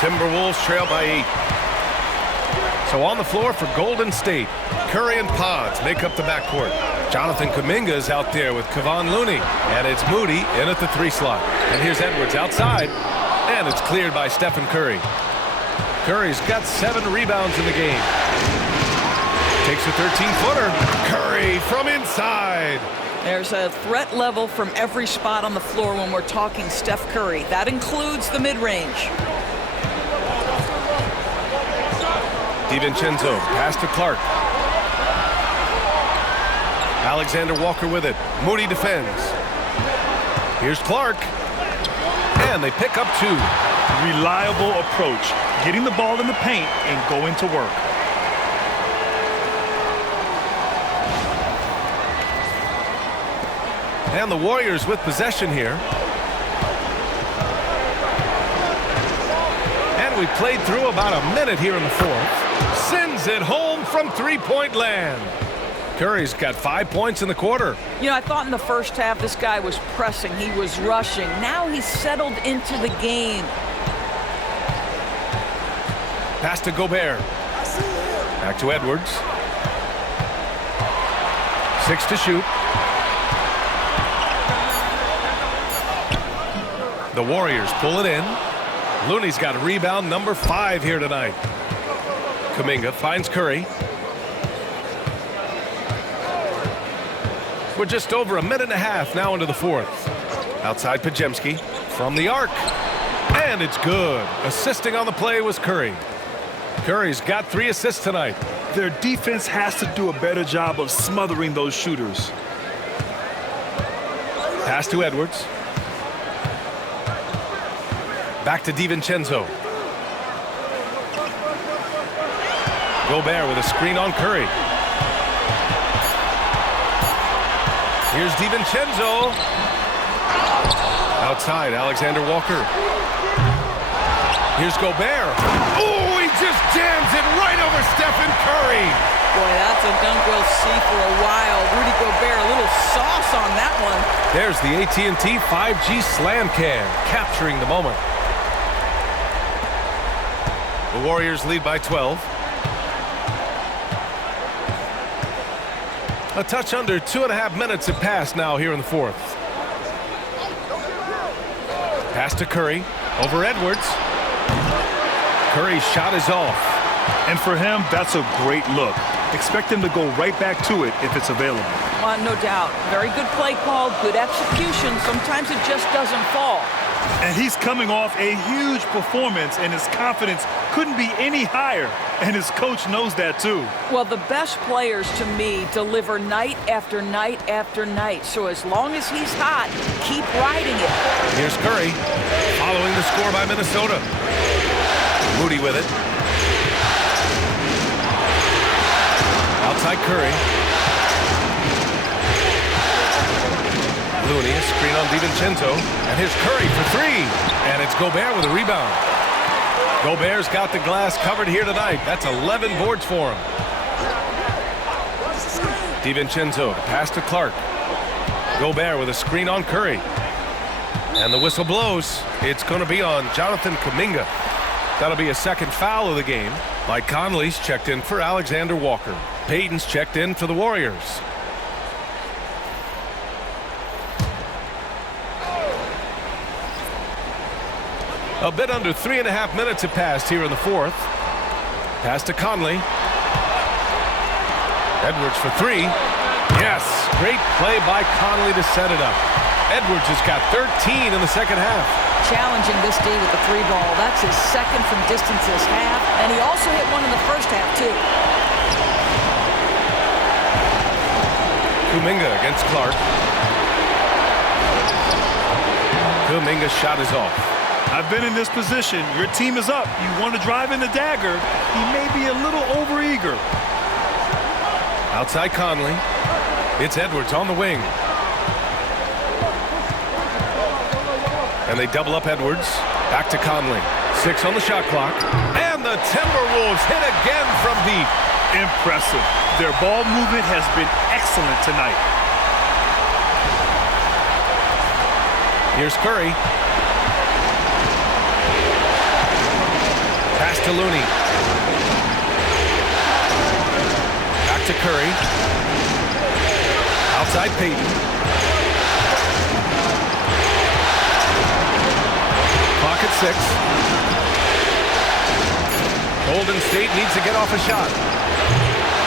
Timberwolves trail by 8. So on the floor for Golden State, Curry and Pods make up the backcourt. Jonathan Kuminga is out there with Kevon Looney. And it's Moody in at the 3 slot. And here's Edwards outside. And it's cleared by Stephen Curry. Curry's got 7 rebounds in the game. Takes a 13-footer. Curry from inside. There's a threat level from every spot on the floor when we're talking Steph Curry. That includes the mid-range. DiVincenzo, pass to Clark. Alexander Walker with it. Moody defends. Here's Clark. And they pick up 2. Reliable approach. Getting the ball in the paint and going to work. And the Warriors with possession here. And we played through about a minute here in the 4th. Sends it home from 3-point land. Curry's got 5 points in the quarter. You know, I thought in the first half this guy was pressing. He was rushing. Now he's settled into the game. Pass to Gobert. Back to Edwards. 6 to shoot. The Warriors pull it in. Looney's got rebound number 5 here tonight. Kuminga finds Curry. We're just over a minute and a half now into the 4th. Outside Podziemski from the arc. And it's good. Assisting on the play was Curry. Curry's got 3 assists tonight. Their defense has to do a better job of smothering those shooters. Pass to Edwards. Back to DiVincenzo. Gobert with a screen on Curry. Here's DiVincenzo. Outside, Alexander Walker. Here's Gobert. Oh, he just jams it right over Stephen Curry. Boy, that's a dunk we'll see for a while. Rudy Gobert, a little sauce on that one. There's the AT&T 5G Slam Cam, capturing the moment. The Warriors lead by 12. A touch under 2.5 minutes have passed now here in the 4th. Pass to Curry, over Edwards. Curry's shot is off. And for him, that's a great look. Expect him to go right back to it if it's available. No doubt. Very good play call, good execution. Sometimes it just doesn't fall. And he's coming off a huge performance, and his confidence couldn't be any higher. And his coach knows that, too. Well, the best players, to me, deliver night after night after night. So as long as he's hot, keep riding it. Here's Curry, following the score by Minnesota. Moody with it. Outside Curry. Looney, a screen on DiVincenzo. And here's Curry for 3. And it's Gobert with a rebound. Gobert's got the glass covered here tonight. That's 11 boards for him. DiVincenzo, pass to Clark. Gobert with a screen on Curry. And the whistle blows. It's going to be on Jonathan Kuminga. That'll be a second foul of the game. Mike Conley's checked in for Alexander Walker. Payton's checked in for the Warriors. A bit under 3.5 minutes have passed here in the 4th. Pass to Conley. Edwards for 3. Yes, great play by Conley to set it up. Edwards has got 13 in the second half. Challenging this D with the 3 ball. That's his second from distance this half. And he also hit one in the first half, too. Kuminga against Clark. Kuminga's shot is off. I've been in this position. Your team is up. You want to drive in the dagger. He may be a little overeager. Outside Conley. It's Edwards on the wing. And they double up Edwards. Back to Conley. 6 on the shot clock. And the Timberwolves hit again from deep. Impressive. Their ball movement has been excellent tonight. Here's Curry. Pass to Looney. Back to Curry. Outside Payton. Clock at 6. Golden State needs to get off a shot.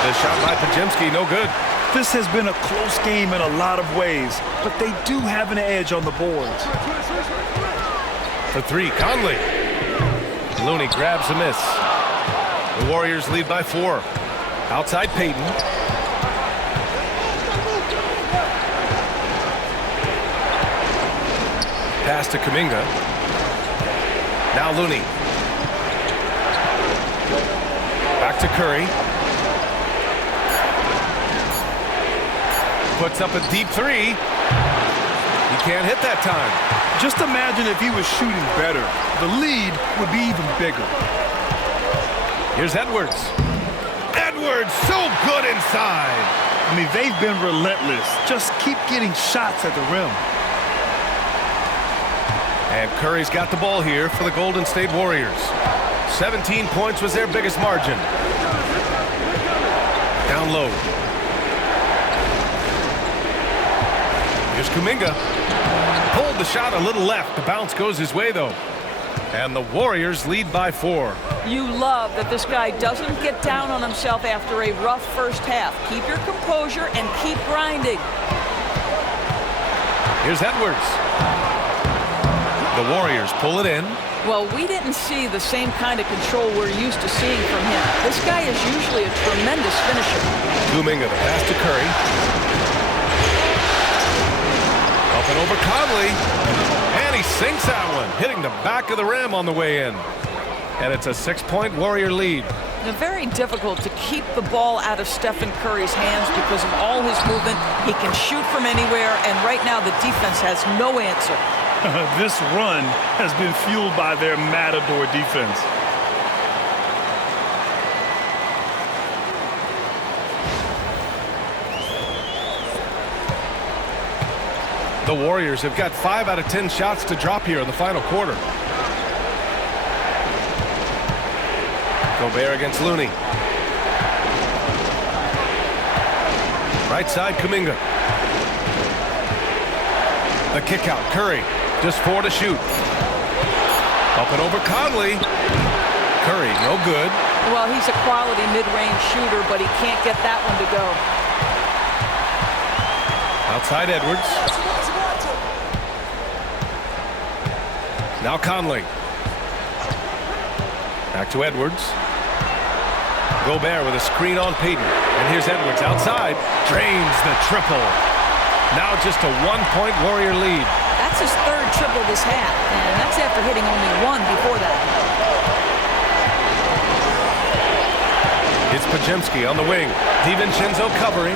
The shot by Podziemski, no good. This has been a close game in a lot of ways, but they do have an edge on the boards. For 3, Conley. Looney grabs a miss. The Warriors lead by 4. Outside Payton. Pass to Kuminga. Now Looney. Back to Curry. Puts up a deep 3. He can't hit that time. Just imagine if he was shooting better. The lead would be even bigger. Here's Edwards. Edwards, so good inside. I mean, they've been relentless. Just keep getting shots at the rim. And Curry's got the ball here for the Golden State Warriors. 17 points was their biggest margin. Down low. Here's Kuminga. Pulled the shot a little left. The bounce goes his way, though. And the Warriors lead by 4. You love that this guy doesn't get down on himself after a rough first half. Keep your composure and keep grinding. Here's Edwards. The Warriors pull it in. Well, we didn't see the same kind of control we're used to seeing from him. This guy is usually a tremendous finisher. Kuminga, the pass to Curry. Up and over Conley. And he sinks that one, hitting the back of the rim on the way in. And it's a 6-point Warrior lead. Now, very difficult to keep the ball out of Stephen Curry's hands because of all his movement. He can shoot from anywhere, and right now the defense has no answer. This run has been fueled by their matador defense. The Warriors have got 5 out of 10 shots to drop here in the final quarter. Gobert against Looney. Right side, Kuminga. The kick out, Curry. Just 4 to shoot. Up and over Conley. Curry, no good. Well, he's a quality mid-range shooter, but he can't get that one to go. Outside Edwards. Now Conley. Back to Edwards. Gobert with a screen on Payton. And here's Edwards outside. Drains the triple. Now just a 1-point Warrior lead. That's his 3rd triple this half, and that's after hitting only 1 before that. It's Podziemski on the wing. DiVincenzo covering.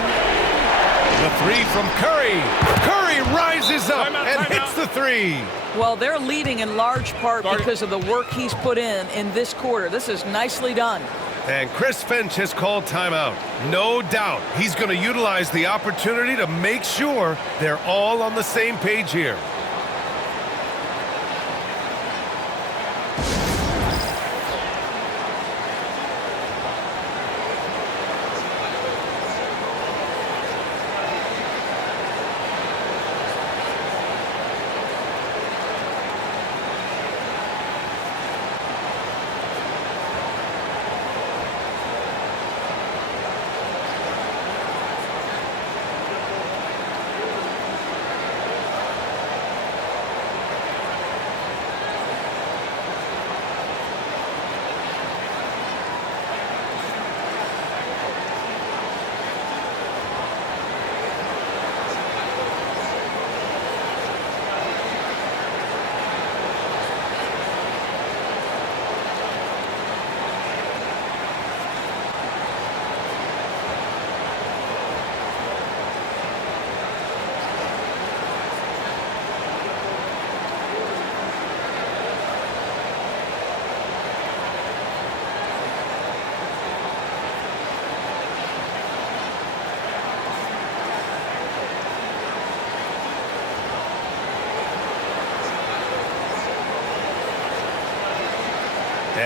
The 3 from Curry. Curry rises up and hits the 3. Well, they're leading in large part because of the work he's put in this quarter. This is nicely done. And Chris Finch has called timeout. No doubt he's going to utilize the opportunity to make sure they're all on the same page here.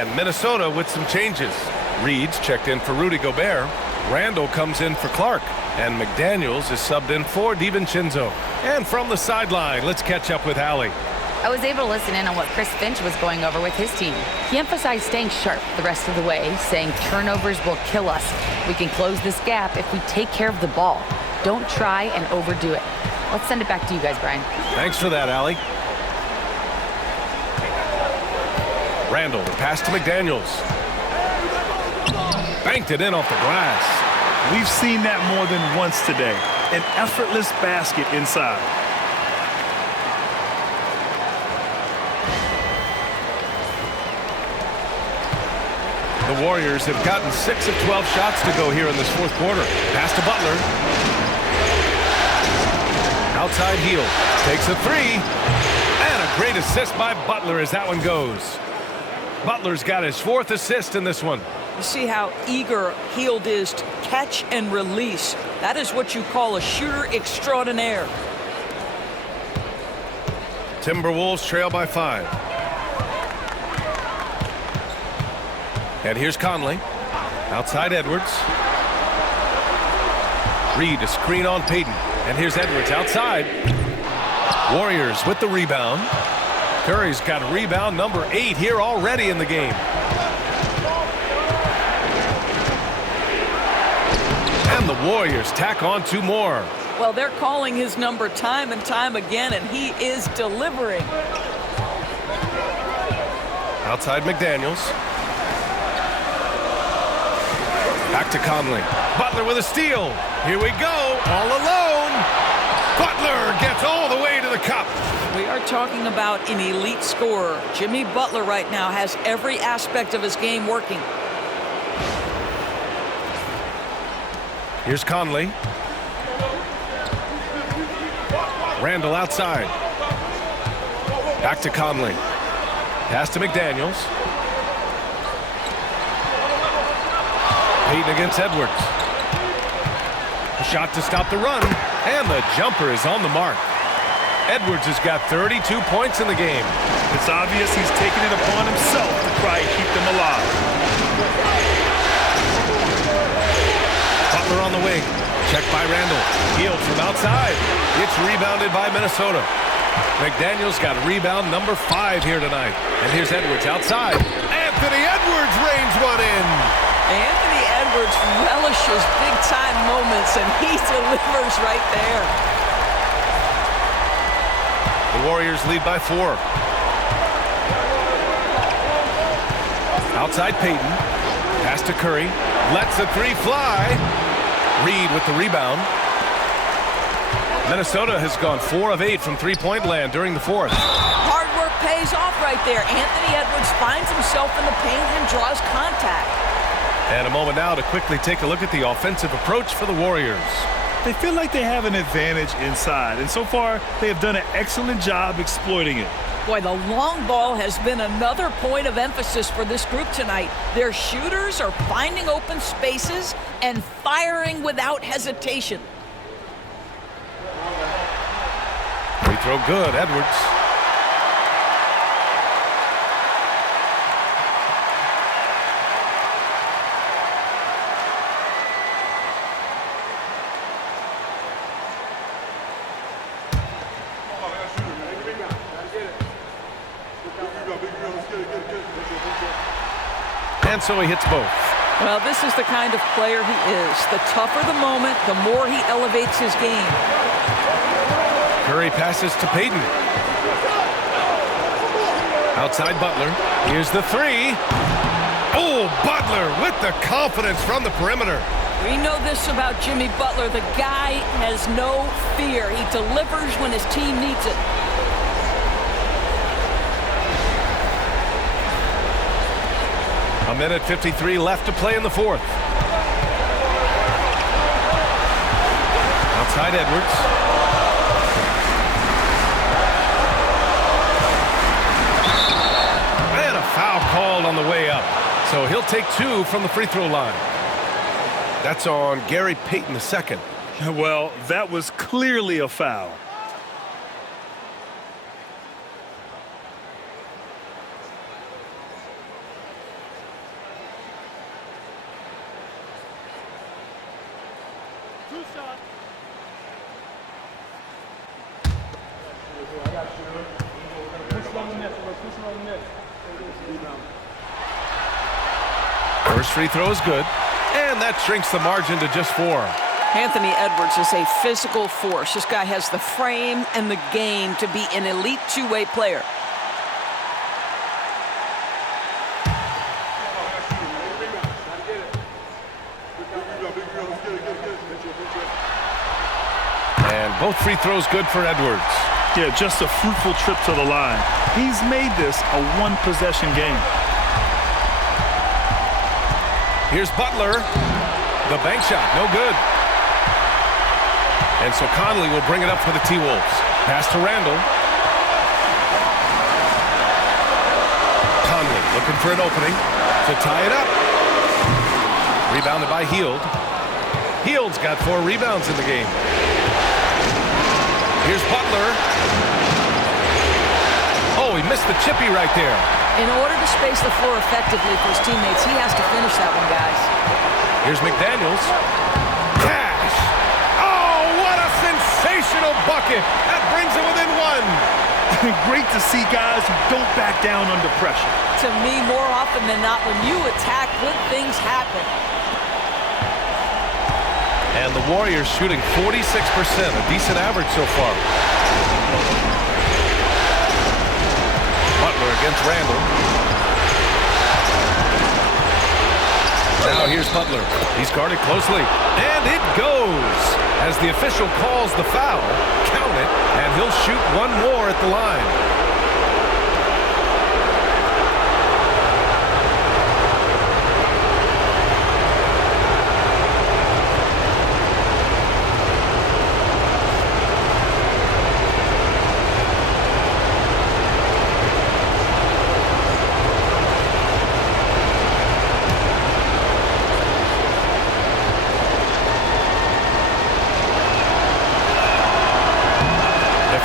And Minnesota with some changes. Reed's checked in for Rudy Gobert. Randall comes in for Clark. And McDaniels is subbed in for DiVincenzo. And from the sideline, let's catch up with Allie. I was able to listen in on what Chris Finch was going over with his team. He emphasized staying sharp the rest of the way, saying turnovers will kill us. We can close this gap if we take care of the ball. Don't try and overdo it. Let's send it back to you guys, Brian. Thanks for that, Allie. Randall, the pass to McDaniels. Banked it in off the glass. We've seen that more than once today. An effortless basket inside. The Warriors have gotten 6 of 12 shots to go here in this fourth quarter. Pass to Butler. Outside heel. Takes a three. And a great assist by Butler as that one goes. Butler's got his 4th assist in this one. You see how eager Hield is to catch and release. That is what you call a shooter extraordinaire. Timberwolves trail by 5. And here's Conley. Outside Edwards. Reed a screen on Payton. And here's Edwards outside. Warriors with the rebound. Curry's got rebound number 8 here already in the game. And the Warriors tack on 2 more. Well, they're calling his number time and time again, and he is delivering. Outside McDaniels. Back to Conley. Butler with a steal. Here we go. All alone. Butler gets all the way to the cup. We are talking about an elite scorer. Jimmy Butler right now has every aspect of his game working. Here's Conley. Randall outside. Back to Conley. Pass to McDaniels. Payton against Edwards. A shot to stop the run. And the jumper is on the mark. Edwards has got 32 points in the game. It's obvious he's taking it upon himself to try and keep them alive. Butler on the wing. Checked by Randall. Hield from outside. It's rebounded by Minnesota. McDaniels got rebound number 5 here tonight. And here's Edwards outside. Anthony Edwards rains one in. Anthony Edwards relishes big-time moments, and he delivers right there. The Warriors lead by 4. Outside Payton. Pass to Curry. Lets the 3 fly. Reed with the rebound. Minnesota has gone 4 of 8 from three-point land during the 4th. Hard work pays off right there. Anthony Edwards finds himself in the paint and draws contact. And a moment now to quickly take a look at the offensive approach for the Warriors. They feel like they have an advantage inside, and so far they have done an excellent job exploiting it. Boy, the long ball has been another point of emphasis for this group tonight. Their shooters are finding open spaces and firing without hesitation. Free throw good, Edwards. And so he hits both. Well, this is the kind of player he is. The tougher the moment, the more he elevates his game. Curry passes to Payton. Outside Butler. Here's the 3. Oh, Butler with the confidence from the perimeter. We know this about Jimmy Butler. The guy has no fear. He delivers when his team needs it. A minute 53 left to play in the 4th. Outside Edwards. And a foul called on the way up. So he'll take 2 from the free throw line. That's on Gary Payton II. Well, that was clearly a foul. First free throw is good, and that shrinks the margin to just 4. Anthony Edwards is a physical force. This guy has the frame and the game to be an elite two-way player. And both free throws good for Edwards. Yeah, just a fruitful trip to the line. He's made this a one-possession game. Here's Butler. The bank shot, no good. And so Conley will bring it up for the T-Wolves. Pass to Randall. Conley looking for an opening to tie it up. Rebounded by Hield. Hield's got 4 rebounds in the game. Here's Butler. Oh, he missed the chippy right there. In order to space the floor effectively for his teammates, he has to finish that one, guys. Here's McDaniels. Cash! Oh, what a sensational bucket! That brings it within 1. Great to see guys who don't back down under pressure. To me, more often than not, when you attack, good things happen. And the Warriors shooting 46%, a decent average so far. Butler against Randall. Now here's Butler. He's guarded closely. And it goes. As the official calls the foul, count it, and he'll shoot 1 more at the line.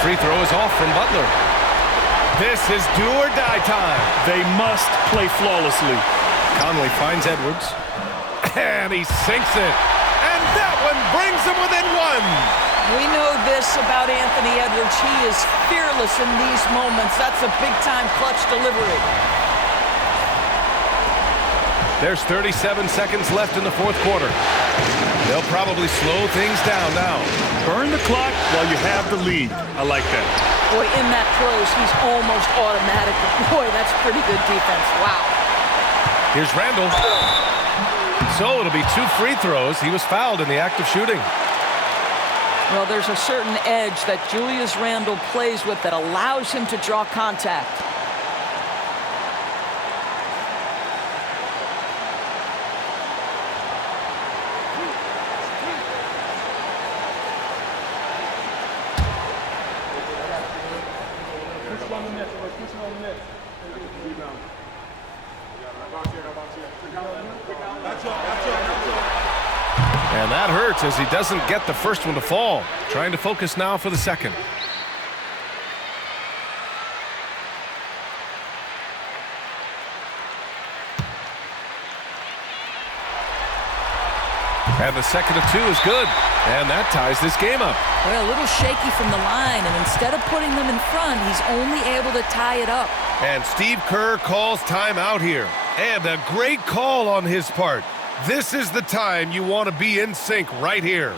Free throw is off from Butler. This is do or die time. They must play flawlessly. Conley finds Edwards. And he sinks it. And that one brings him within 1. We know this about Anthony Edwards. He is fearless in these moments. That's a big-time clutch delivery. There's 37 seconds left in the 4th quarter. They'll probably slow things down now. Burn the clock while you have the lead. I like that. Boy, in that close, he's almost automatic. Boy, that's pretty good defense. Wow. Here's Randall. So it'll be 2 free throws. He was fouled in the act of shooting. Well, there's a certain edge that Julius Randle plays with that allows him to draw contact. And that hurts as he doesn't get the first one to fall. Trying to focus now for the second. And the second of 2 is good. And that ties this game up. Well, a little shaky from the line, and instead of putting them in front, he's only able to tie it up. And Steve Kerr calls timeout here. And a great call on his part. This is the time you want to be in sync right here.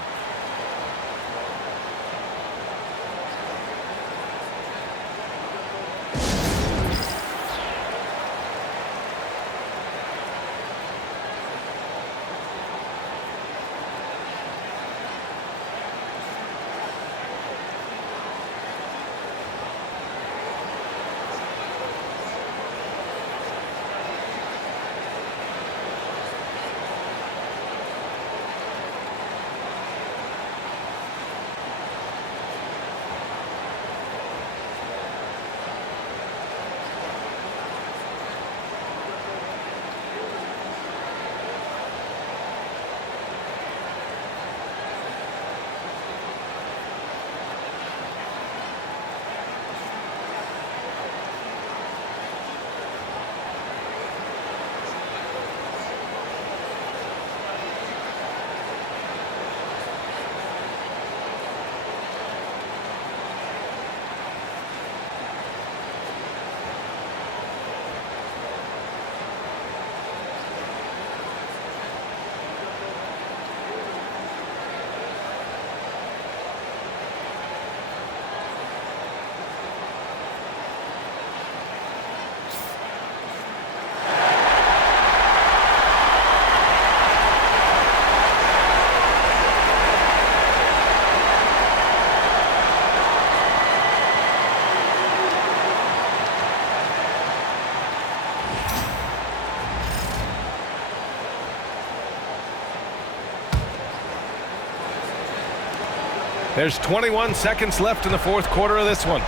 There's 21 seconds left in the fourth quarter of this one.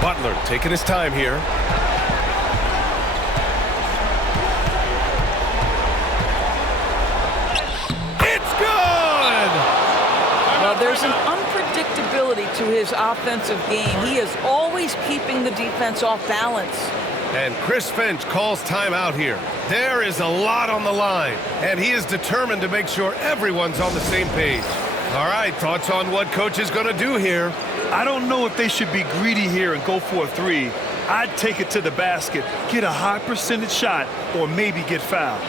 Butler taking his time here. It's good! Well, there's an unpredictability to his offensive game. He is always keeping the defense off balance. And Chris Finch calls timeout here. There is a lot on the line, and he is determined to make sure everyone's on the same page. All right, thoughts on what coach is going to do here? I don't know if they should be greedy here and go for a three. I'd take it to the basket, get a high percentage shot, or maybe get fouled.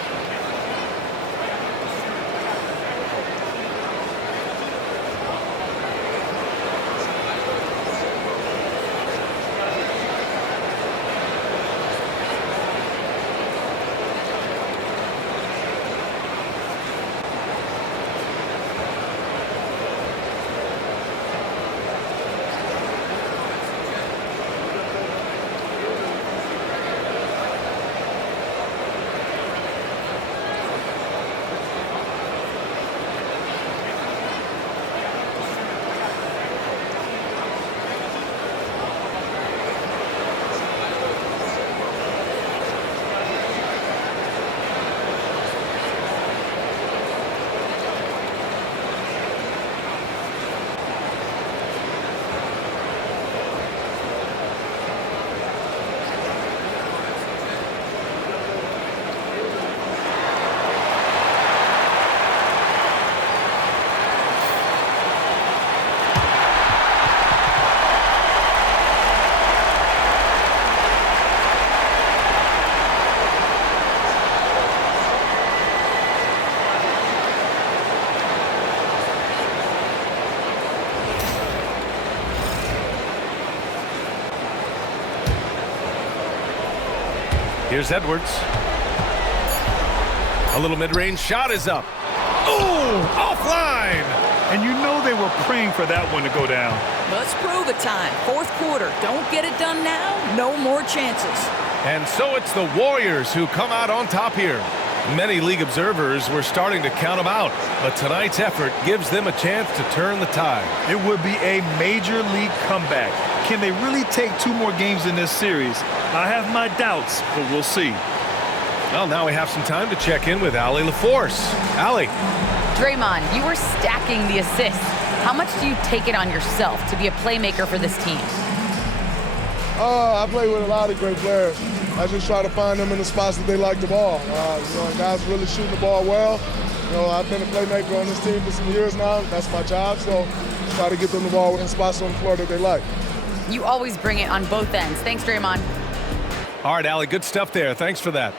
Here's Edwards. A little mid-range shot is up. Ooh, offline! And you know they were praying for that one to go down. Let's prove it time. Fourth quarter. Don't get it done now. No more chances. And so it's the Warriors who come out on top here. Many league observers were starting to count them out, but tonight's effort gives them a chance to turn the tide. It would be a major league comeback. Can they really take 2 more games in this series? I have my doubts, but we'll see. Well, now we have some time to check in with Allie LaForce. Allie. Draymond, you were stacking the assists. How much do you take it on yourself to be a playmaker for this team? I play with a lot of great players. I just try to find them in the spots that they like the ball. Guys really shooting the ball well. I've been a playmaker on this team for some years now. That's my job, so try to get them the ball in spots on the floor that they like. You always bring it on both ends. Thanks, Draymond. All right, Allie, good stuff there. Thanks for that.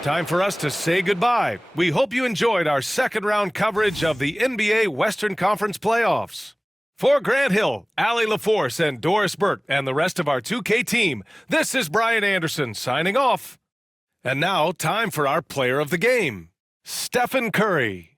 Time for us to say goodbye. We hope you enjoyed our second-round coverage of the NBA Western Conference playoffs. For Grant Hill, Allie LaForce, and Doris Burke, and the rest of our 2K team, this is Brian Anderson signing off. And now, time for our player of the game, Stephen Curry.